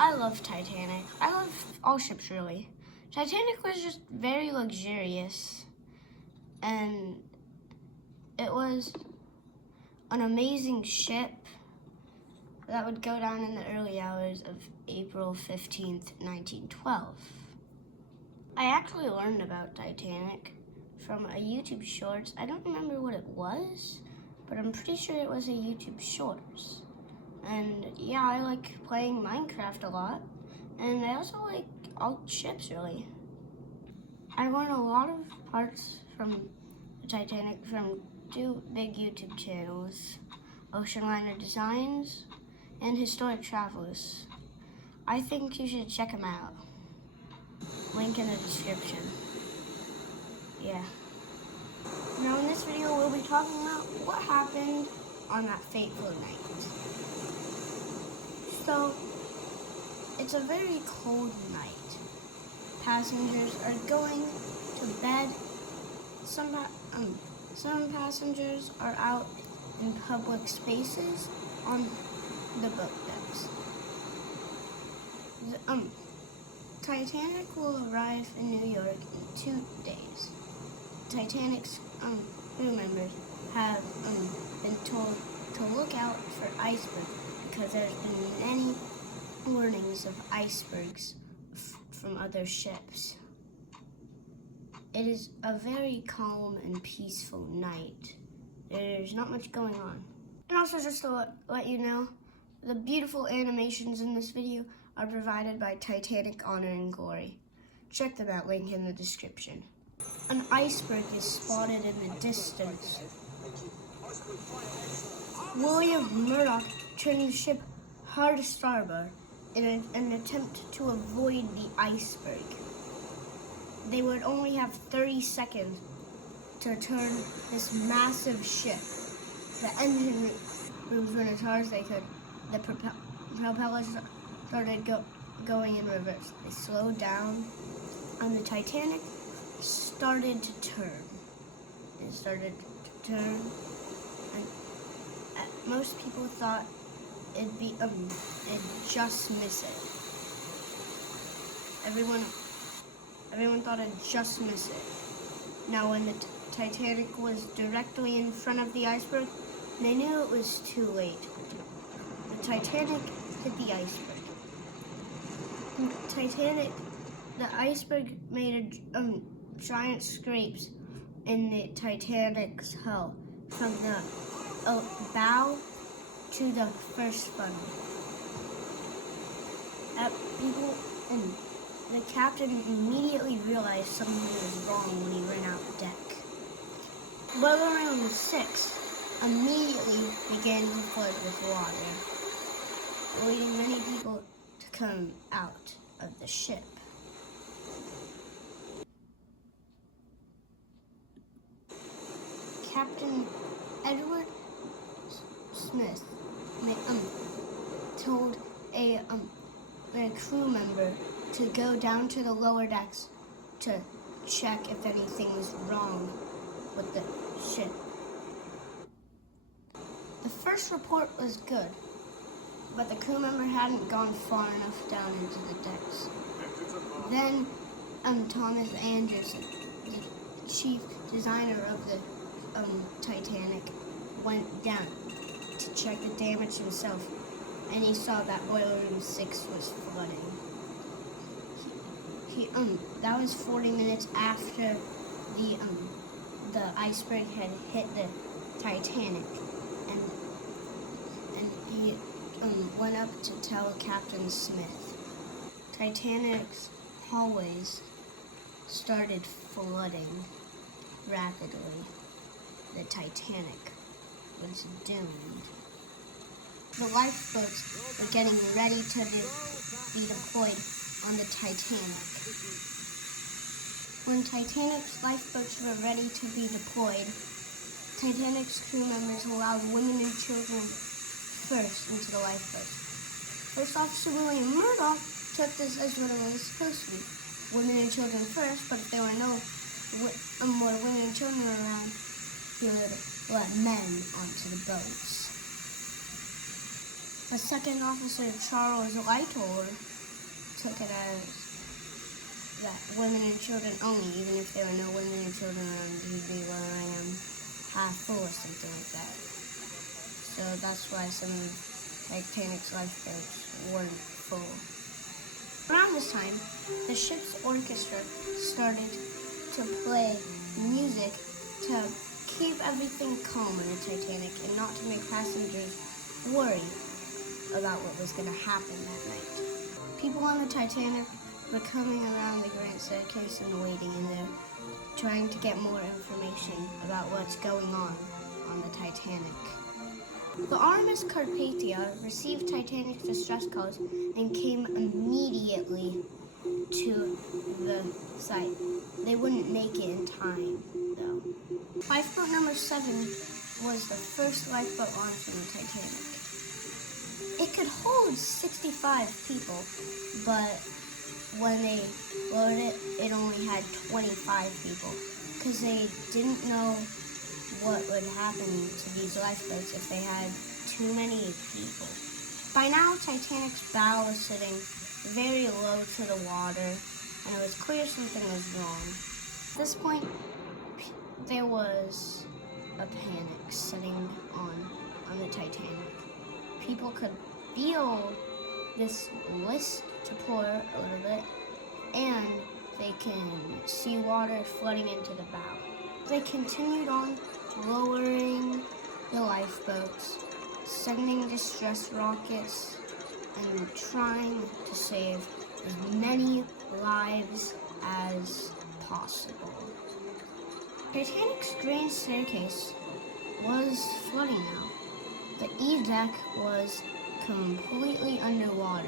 I love Titanic. I love all ships, really. Titanic was just very luxurious, and it was an amazing ship that would go down in the early hours of April 15th, 1912. I actually learned about Titanic from a YouTube Shorts. I don't remember what it was, but I'm pretty sure it was a YouTube Shorts. And yeah, I like playing Minecraft a lot, and I also like all ships, really. I learned a lot of parts from the Titanic from two big YouTube channels, Ocean Liner Designs and Historic Travelers. I think you should check them out. Link in the description. Yeah. Now in this video, we'll be talking about what happened on that fateful night. So, it's a very cold night. Passengers are going to bed. Some passengers are out in public spaces on the boat decks. The Titanic will arrive in New York in 2 days. Titanic's crew members have been told to look out for icebergs because there's been many warnings of icebergs from other ships. It is a very calm and peaceful night. There's not much going on. And also, just to let you know, the beautiful animations in this video are provided by Titanic Honor and Glory. Check them out, link in the description. An iceberg is spotted in the distance. William Murdoch turned the ship hard to starboard in an attempt to avoid the iceberg. They would only have 30 seconds to turn this massive ship. The engine rooms went as hard as they could. The propellers started going in reverse. They slowed down, and the Titanic started to turn. It started to turn, and most people thought it'd just miss it. Everyone thought it'd just miss it. Now, when the Titanic was directly in front of the iceberg, they knew it was too late. The Titanic hit the iceberg. The iceberg made giant scrapes in the Titanic's hull from the bow to the first funnel. The captain immediately realized something was wrong when he ran out the deck. Boiler room 6 immediately began to flood with water, leading many people to come out of the ship. Captain Edward Smith told a crew member to go down to the lower decks to check if anything was wrong with the ship. The first report was good, but the crew member hadn't gone far enough down into the decks. Then Thomas Anderson, the chief designer of the Titanic, went down to check the damage himself, and he saw that boiler room 6 was flooding. That was 40 minutes after the iceberg had hit the Titanic, and he went up to tell Captain Smith. Titanic's hallways started flooding rapidly. The Titanic was doomed. The lifeboats were getting ready to be deployed on the Titanic. When Titanic's lifeboats were ready to be deployed, Titanic's crew members allowed women and children first into the lifeboats. First Officer William Murdoch took this as what it was supposed to be. Women and children first, but if there were no more women and children around, he would let men onto the boats. But Second Officer Charles Lightoller took it as that women and children only, even if there were no women and children around, he'd be wearing half full or something like that. So that's why some of Titanic's lifeboats weren't full. Around this time, the ship's orchestra started to play music to keep everything calm in the Titanic and not to make passengers worry about what was going to happen that night. People on the Titanic were coming around the Grand Staircase and waiting in there, trying to get more information about what's going on the Titanic. The RMS Carpathia received Titanic's distress calls and came immediately to the site. They wouldn't make it in time, though. Lifeboat number 7 was the first lifeboat launched on the Titanic. It could hold 65 people, but when they loaded it, it only had 25 people because they didn't know what would happen to these lifeboats if they had too many people. By now, Titanic's bow was sitting very low to the water, and it was clear something was wrong. At this point, there was a panic setting on the Titanic. People could feel this list to pour a little bit, and they can see water flooding into the bow. They continued on lowering the lifeboats, sending distress rockets, and trying to save as many lives as possible. Titanic's Grand Staircase was flooding now. The E deck was completely underwater.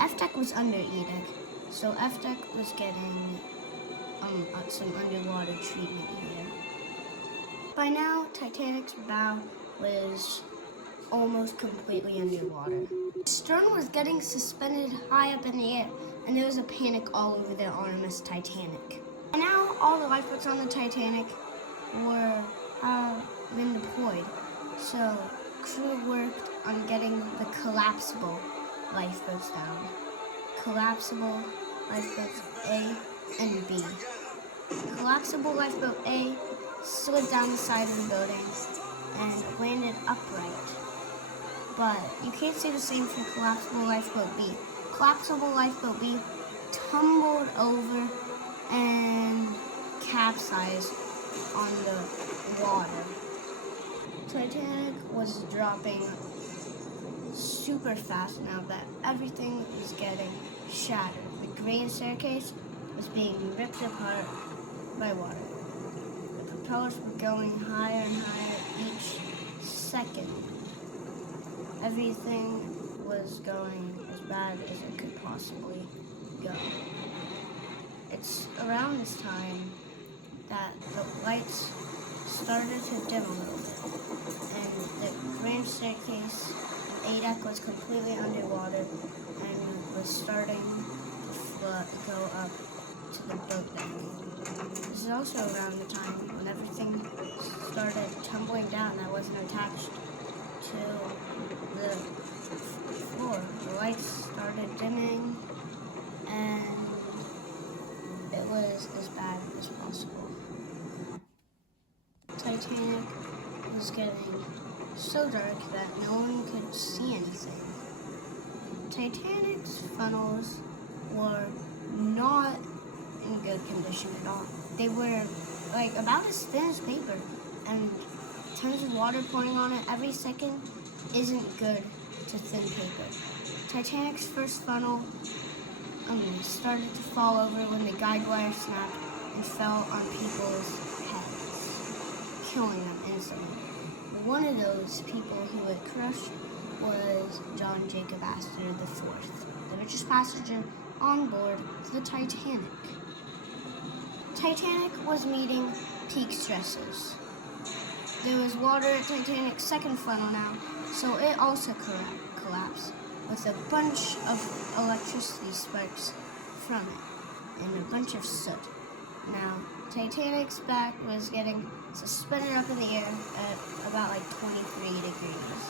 F deck was under E deck, so F deck was getting some underwater treatment here. By now, Titanic's bow was almost completely underwater. Stern was getting suspended high up in the air, and there was a panic all over the RMS Titanic. By now, all the lifeboats on the Titanic were been deployed, so crew worked on getting the collapsible lifeboats down. Collapsible lifeboats A and B. Collapsible lifeboat A slid down the side of the building and landed upright. But you can't say the same for collapsible lifeboat B. Collapsible lifeboat B tumbled over and capsized on the water. Titanic was dropping super fast now that everything was getting shattered. The Grand Staircase was being ripped apart by water. The propellers were going higher and higher each second. Everything was going as bad as it could possibly go. It's around this time that the lights started to dim a little bit, and the Grand Staircase A deck was completely underwater and was starting to go up to the boat deck. This is also around the time when everything started tumbling down that wasn't attached to the floor. The lights started dimming, and it was as bad as possible. Titanic was getting so dark that no one could see anything. Titanic's funnels were not in good condition at all. They were about as thin as paper, and tons of water pouring on it every second isn't good to thin paper. Titanic's first funnel started to fall over when the guide wire snapped and fell on people's heads, killing them instantly. One of those people who it crushed was John Jacob Astor IV, the richest passenger on board the Titanic. Titanic was meeting peak stresses. There was water at Titanic's second funnel now, so it also collapsed with a bunch of electricity sparks from it and a bunch of soot. Now, Titanic's back was getting suspended up in the air at about 23 degrees.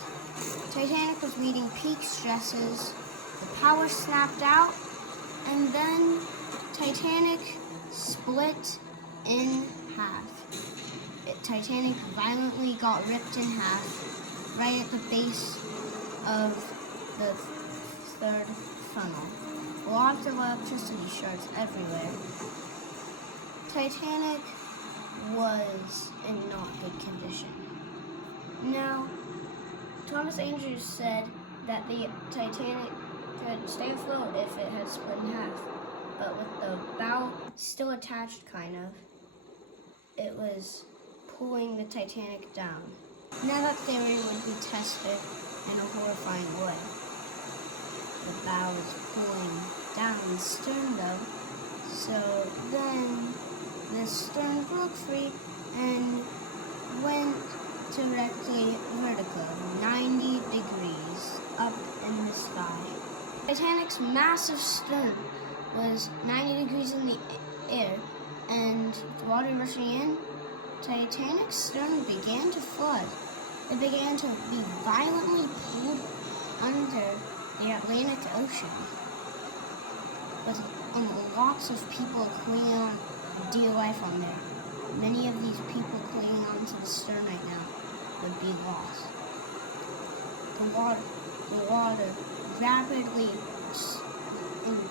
Titanic was meeting peak stresses. The power snapped out, and then Titanic split in half. Titanic violently got ripped in half right at the base of the third funnel. Lots of electricity shards everywhere. Titanic was in not good condition. Now, Thomas Andrews said that the Titanic could stay afloat if it had split in half, but with the bow still attached, kind of, it was pulling the Titanic down. Now that theory would be tested in a horrifying way. The bow is pulling down the stern though, so then the stern broke free and went directly vertical, 90 degrees up in the sky. Titanic's massive stern was 90 degrees in the air, and with water rushing in, Titanic's stern began to flood. It began to be violently pulled under the Atlantic Ocean, with lots of people clinging on dear life on there. Many of these people clinging onto the stern right now would be lost. The water rapidly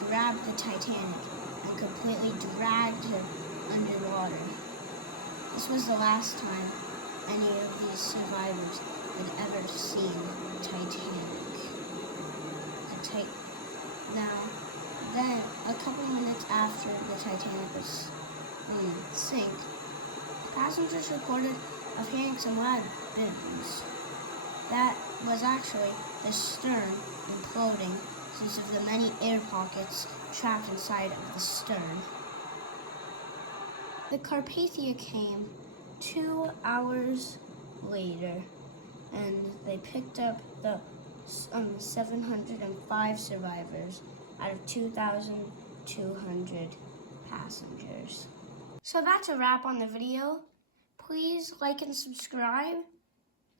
grabbed the Titanic and completely dragged her underwater. This was the last time any of these survivors had ever seen Titanic. Now, then, a couple minutes after the Titanic was sank, passengers reported of hearing some loud booms. That was actually the stern imploding since of the many air pockets trapped inside of the stern. The Carpathia came 2 hours later, and they picked up the 705 survivors out of 2,200 passengers. So that's a wrap on the video. Please like and subscribe,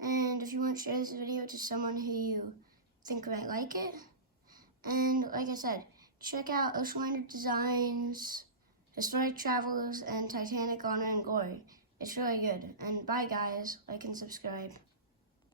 and if you want, share this video to someone who you think might like it. And like I said, check out Oceanliner Designs, Historic Travels, and Titanic Honor and Glory. It's really good. And bye guys, like and subscribe.